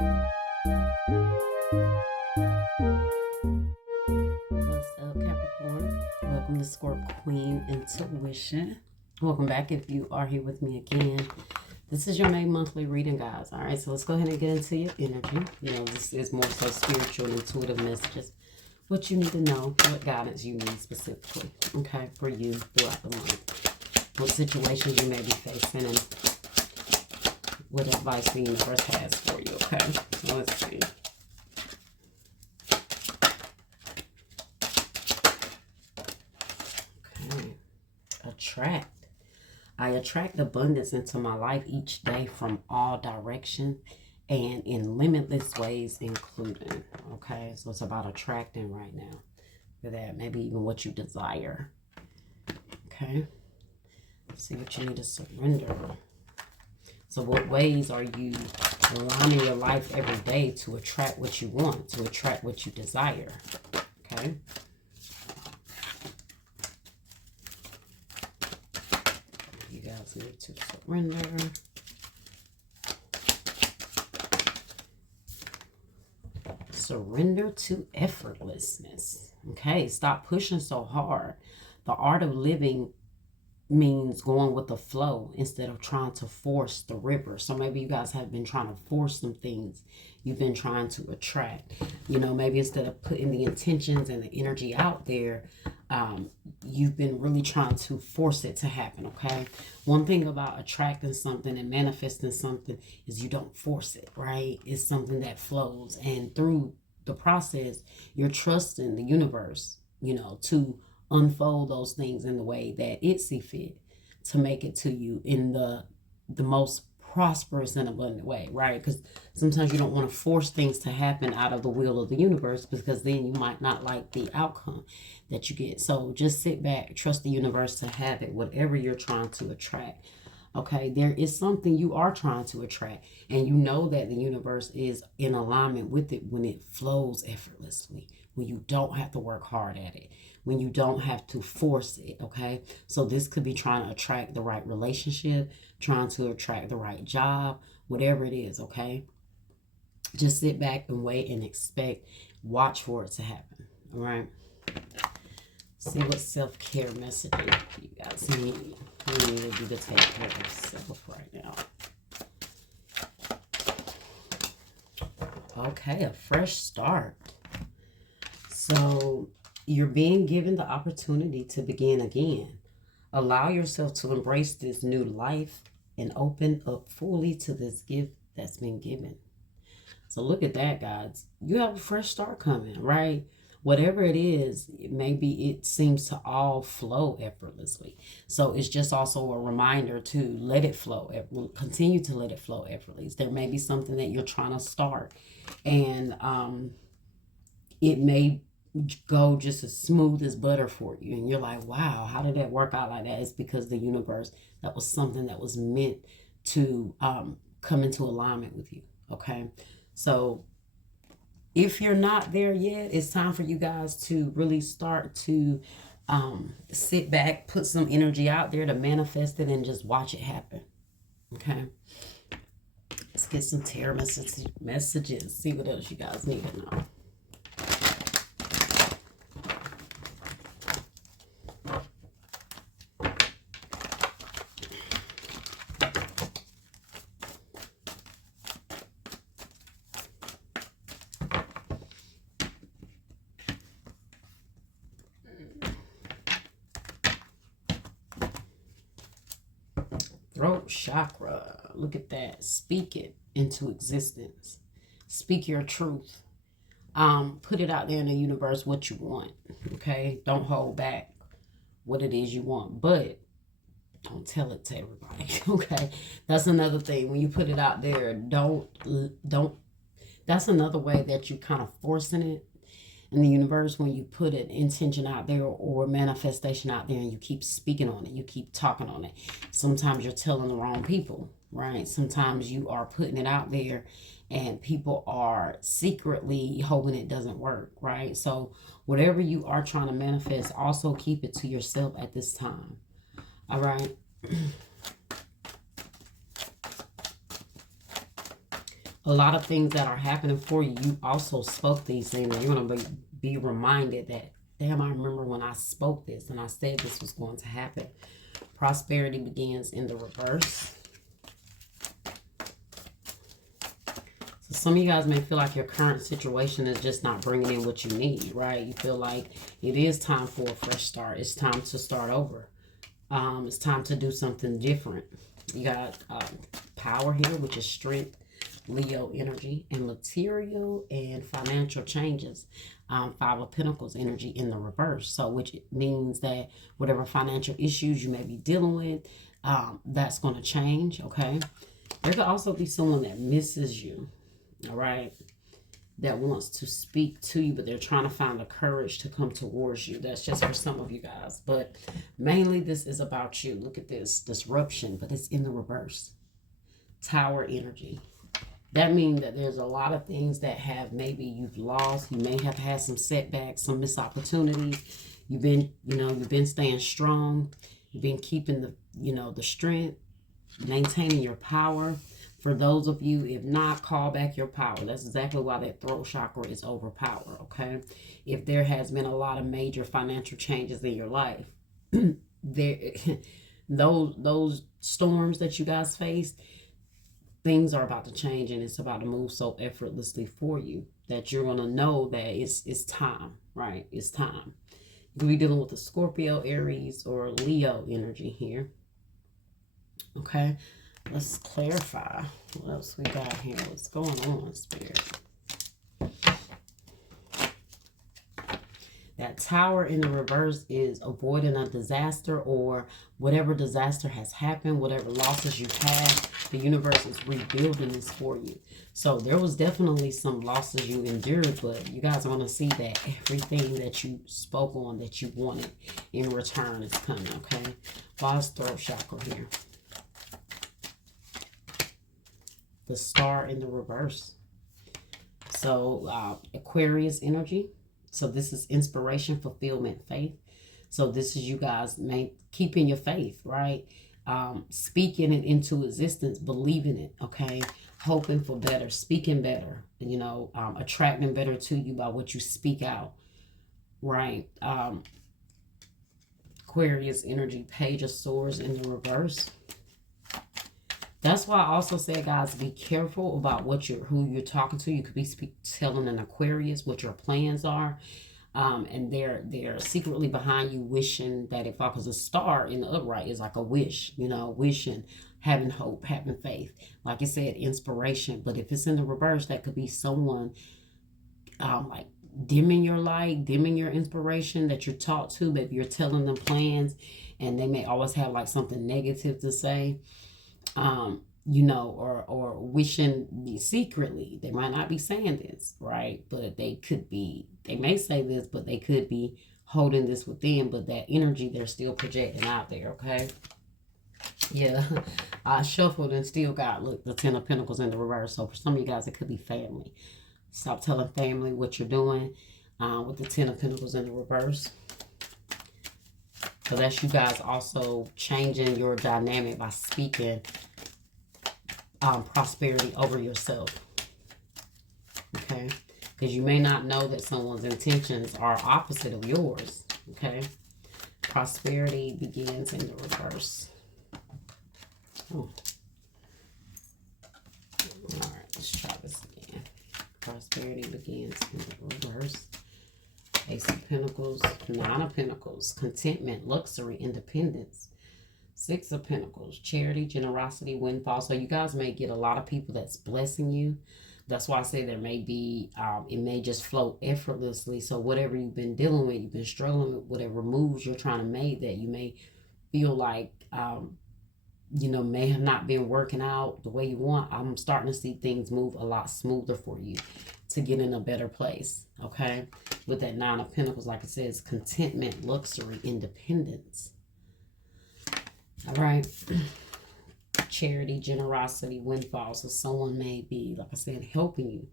What's up, Capricorn? Welcome to Scorp Queen Intuition. Welcome back if you are here with me again. This is your May monthly reading, guys. All right, so let's go ahead and get into your energy. You know, this is more so spiritual and intuitive messages. What you need to know, what guidance you need specifically, okay, for you throughout the month. What situations you may be facing and what advice the universe has for you, okay? So let's see. Okay. Attract. I attract abundance into my life each day from all directions and in limitless ways including. Okay, so it's about attracting right now. For that, maybe even what you desire. Okay, let's see what you need to surrender. So what ways are you aligning your life every day to attract what you want, to attract what you desire? Okay. You guys need to surrender. Surrender to effortlessness. Okay, stop pushing so hard. The art of living means going with the flow instead of trying to force the river. So maybe you guys have been trying to force some things you've been trying to attract. You know, maybe instead of putting the intentions and the energy out there, you've been really trying to force it to happen, okay? One thing about attracting something and manifesting something is you don't force it, right? It's something that flows. And through the process, you're trusting the universe, you know, to unfold those things in the way that it see fit to make it to you in the most prosperous and abundant way, right? Because sometimes you don't want to force things to happen out of the will of the universe, because then you might not like the outcome that you get. So just sit back, trust the universe to have it, whatever you're trying to attract. Okay, there is something you are trying to attract, and you know that the universe is in alignment with it when it flows effortlessly, when you don't have to work hard at it, when you don't have to force it, okay? So this could be trying to attract the right relationship, trying to attract the right job, whatever it is, okay? Just sit back and wait and expect, watch for it to happen, all right? See what self-care messaging you guys need. You need to do to take care of yourself right now. Okay, a fresh start. So you're being given the opportunity to begin again. Allow yourself to embrace this new life and open up fully to this gift that's been given. So look at that, guys. You have a fresh start coming, right? Whatever it is, maybe it seems to all flow effortlessly. So it's just also a reminder to let it flow. Continue to let it flow effortlessly. There may be something that you're trying to start, and it may go just as smooth as butter for you. And you're like, wow, how did that work out like that? It's because the universe, that was something that was meant to come into alignment with you, okay? So if you're not there yet, it's time for you guys to really start to sit back, put some energy out there to manifest it, and just watch it happen. Okay. Let's get some tarot messages. See what else you guys need to know. Throat chakra. Look at that. Speak it into existence. Speak your truth. Put it out there in the universe what you want. Okay? Don't hold back what it is you want. But don't tell it to everybody. Okay? That's another thing. When you put it out there, don't that's another way that you kind of forcing it in the universe. When you put an intention out there or manifestation out there and you keep speaking on it, you keep talking on it, sometimes you're telling the wrong people, right? Sometimes you are putting it out there and people are secretly hoping it doesn't work, right? So whatever you are trying to manifest, also keep it to yourself at this time. All right? A lot of things that are happening for you, you also spoke these things. And you're going to be reminded that, damn, I remember when I spoke this and I said this was going to happen. Prosperity begins in the reverse. So some of you guys may feel like your current situation is just not bringing in what you need, right? You feel like it is time for a fresh start. It's time to start over. It's time to do something different. You got power here, which is strength, Leo energy, and material and financial changes. Five of Pentacles energy in the reverse. So which means that whatever financial issues you may be dealing with, that's going to change, okay? There could also be someone that misses you, all right, that wants to speak to you, but they're trying to find the courage to come towards you. That's just for some of you guys. But mainly this is about you. Look at this. Disruption, but it's in the reverse. Tower energy. That means that there's a lot of things that have maybe you've lost. You may have had some setbacks, some missed opportunities. You've been, you've been staying strong. You've been keeping the strength, maintaining your power. For those of you, if not, call back your power. That's exactly why that throat chakra is overpowered, okay? If there has been a lot of major financial changes in your life, those storms that you guys faced, things are about to change, and it's about to move so effortlessly for you that you're going to know that it's time, right? It's time. You could be dealing with a Scorpio, Aries, or Leo energy here, okay? Let's clarify what else we got here. What's going on, Spirit? That Tower in the reverse is avoiding a disaster, or whatever disaster has happened, whatever losses you've had, the universe is rebuilding this for you. So there was definitely some losses you endured, but you guys are going to see that everything that you spoke on that you wanted in return is coming, okay? Why's throat chakra here? The Star in the reverse. So Aquarius energy. So this is inspiration, fulfillment, faith. So this is you guys keeping your faith, right? Speaking it into existence, believing it, okay? Hoping for better, speaking better, attracting better to you by what you speak out, right? Aquarius energy, Page of Swords in the reverse. That's why I also say, guys, be careful about who you're talking to. You could be telling an Aquarius what your plans are, and they're secretly behind you, wishing that it falls. Because a star in the upright is like a wish, wishing, having hope, having faith. Like I said, inspiration. But if it's in the reverse, that could be someone like dimming your light, dimming your inspiration that you're taught to. Maybe you're telling them plans, and they may always have like something negative to say. Or wishing secretly. They might not be saying this, right? But they may say this, but they could be holding this within, but that energy they're still projecting out there, okay? Yeah, I shuffled and still got, look, the Ten of Pentacles in the reverse. So for some of you guys, it could be family. Stop telling family what you're doing with the Ten of Pentacles in the reverse. So that's you guys also changing your dynamic by speaking prosperity over yourself. Okay? Because you may not know that someone's intentions are opposite of yours. Okay? Prosperity begins in the reverse. Oh. Alright, let's try this again. Prosperity begins in the reverse. Ace of Pentacles, Nine of Pentacles, contentment, luxury, independence. Six of Pentacles, charity, generosity, windfall. So you guys may get a lot of people that's blessing you. That's why I say there may be, it may just flow effortlessly. So whatever you've been dealing with, you've been struggling with, whatever moves you're trying to make that you may feel like, may have not been working out the way you want. I'm starting to see things move a lot smoother for you to get in a better place, okay? With that Nine of Pentacles, like it says, contentment, luxury, independence. All right. Charity, generosity, windfall. So someone may be, like I said, helping you,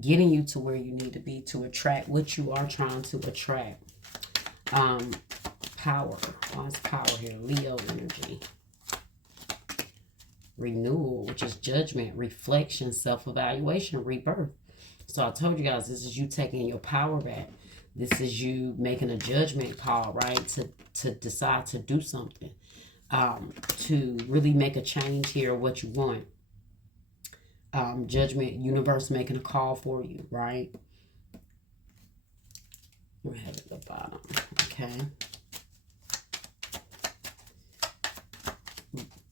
getting you to where you need to be to attract what you are trying to attract. Power. Why is power here? Leo energy. renewal, which is judgment, reflection, self-evaluation, rebirth. So I told you guys, this is you taking your power back. This is you making a judgment call, right? To decide to do something, to really make a change here, what you want. Judgment, universe making a call for you, right? We have it at the bottom, okay?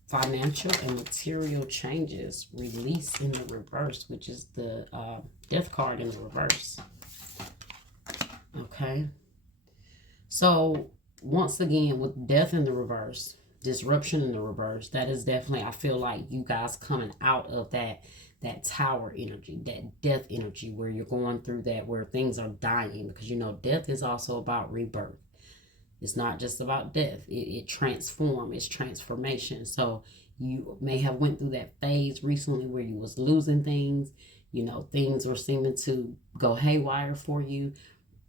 Financial and material changes, release in the reverse, which is the death card in the reverse. Okay. So once again, with death in the reverse, disruption in the reverse, that is definitely, I feel like you guys coming out of that tower energy, that death energy, where you're going through that, where things are dying, because you know death is also about rebirth. It's not just about death. It transforms. It's transformation. So you may have went through that phase recently where you was losing things. You know, things were seeming to go haywire for you.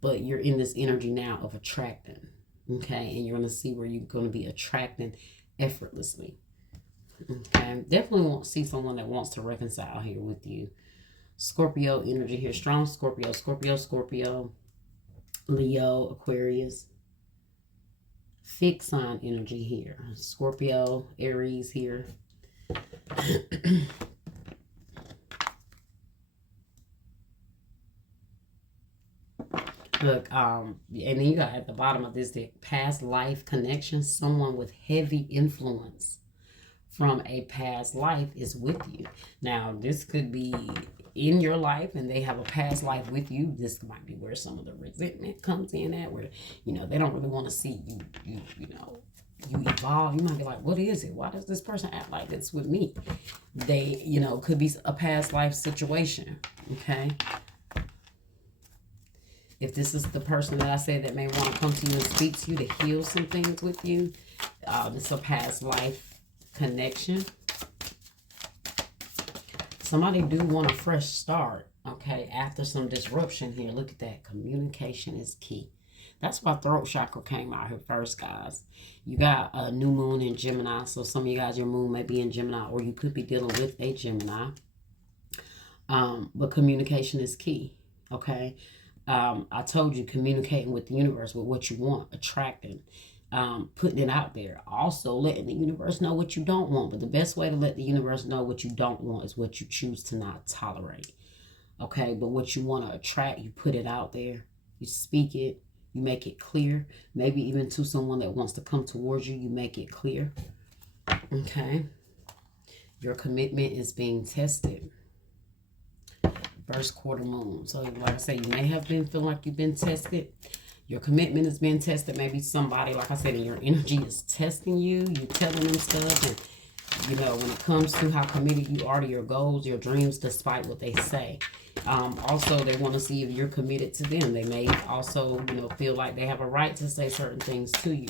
But you're in this energy now of attracting. Okay? And you're going to see where you're going to be attracting effortlessly. Okay? Definitely want to see someone that wants to reconcile here with you. Scorpio energy here. Strong Scorpio. Scorpio. Leo, Aquarius. Fixed sign energy here. Scorpio, Aries here. Look, and then you got at the bottom of this deck, past life connection. Someone with heavy influence from a past life is with you. Now, this could be in your life and they have a past life with you. This might be where some of the resentment comes in at, where, you know, they don't really want to see you you evolve. You might be like, what is it? Why does this person act like this with me? They, you know, could be a past life situation, okay? If this is the person that I said that may want to come to you and speak to you to heal some things with you, this is a past life connection. Somebody do want a fresh start, okay, after some disruption here. Look at that. Communication is key. That's why throat chakra came out here first, guys. You got a new moon in Gemini. So some of you guys, your moon may be in Gemini, or you could be dealing with a Gemini. But communication is key, okay? I told you, communicating with the universe, with what you want, attracting, putting it out there. Also letting the universe know what you don't want. But the best way to let the universe know what you don't want is what you choose to not tolerate. Okay, but what you want to attract, you put it out there. You speak it. You make it clear. Maybe even to someone that wants to come towards you, you make it clear. Okay. Your commitment is being tested. First quarter moon. So like I say, you may have been feeling like you've been tested. Your commitment is being tested. Maybe somebody, like I said, in your energy is testing you. You're telling them stuff. And, you know, when it comes to how committed you are to your goals, your dreams, despite what they say. Also, they want to see if you're committed to them. They may also, you know, feel like they have a right to say certain things to you.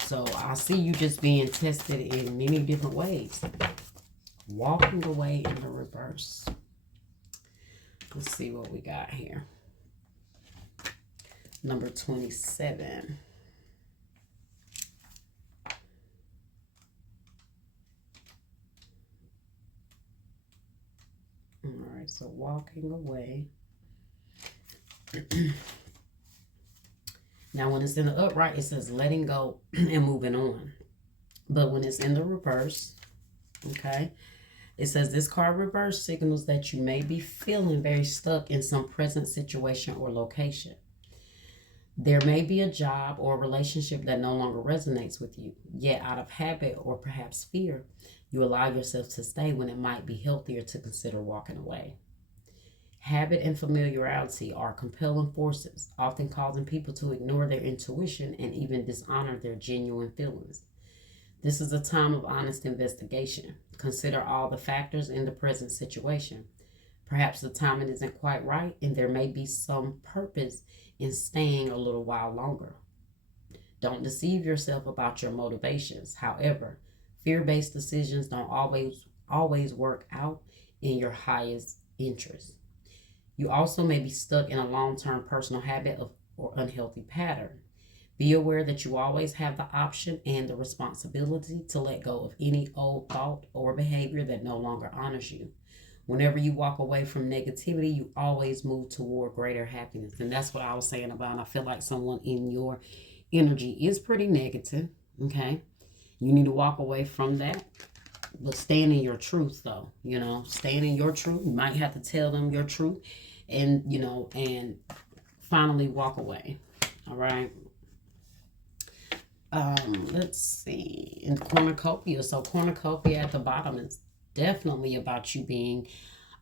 So I see you just being tested in many different ways. Walking away in the reverse. Let's see what we got here. Number 27. All right, so walking away. Now, when it's in the upright, it says letting go and moving on. But when it's in the reverse, okay, it says this card reverse signals that you may be feeling very stuck in some present situation or location. There may be a job or a relationship that no longer resonates with you, yet out of habit or perhaps fear, you allow yourself to stay when it might be healthier to consider walking away. Habit and familiarity are compelling forces, often causing people to ignore their intuition and even dishonor their genuine feelings. This is a time of honest investigation. Consider all the factors in the present situation. Perhaps the timing isn't quite right, and there may be some purpose in staying a little while longer. Don't deceive yourself about your motivations. However, fear-based decisions don't always work out in your highest interest. You also may be stuck in a long-term personal habit or unhealthy pattern. Be aware that you always have the option and the responsibility to let go of any old thought or behavior that no longer honors you. Whenever you walk away from negativity, you always move toward greater happiness. And that's what I was saying about. I feel like someone in your energy is pretty negative. Okay. You need to walk away from that. But stand in your truth, though. Stand in your truth. You might have to tell them your truth and finally walk away. All right. Let's see. In cornucopia. So cornucopia at the bottom is definitely about you being,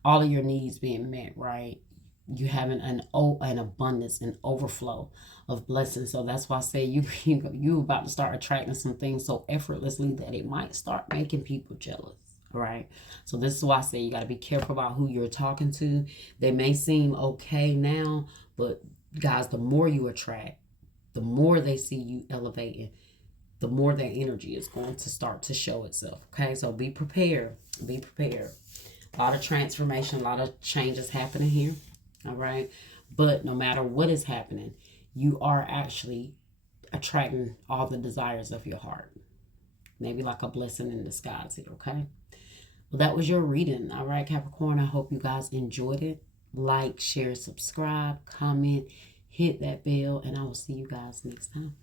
all of your needs being met, right? You having an abundance, an overflow of blessings. So that's why I say you about to start attracting some things so effortlessly that it might start making people jealous. All right. So this is why I say you got to be careful about who you're talking to. They may seem okay now, but guys, the more you attract, the more they see you elevating, the more their energy is going to start to show itself. Okay. So be prepared. Be prepared. A lot of transformation, a lot of changes happening here. All right. But no matter what is happening, you are actually attracting all the desires of your heart. Maybe like a blessing in disguise here. Okay. Well, that was your reading. All right, Capricorn. I hope you guys enjoyed it. Like, share, subscribe, comment, hit that bell, and I will see you guys next time.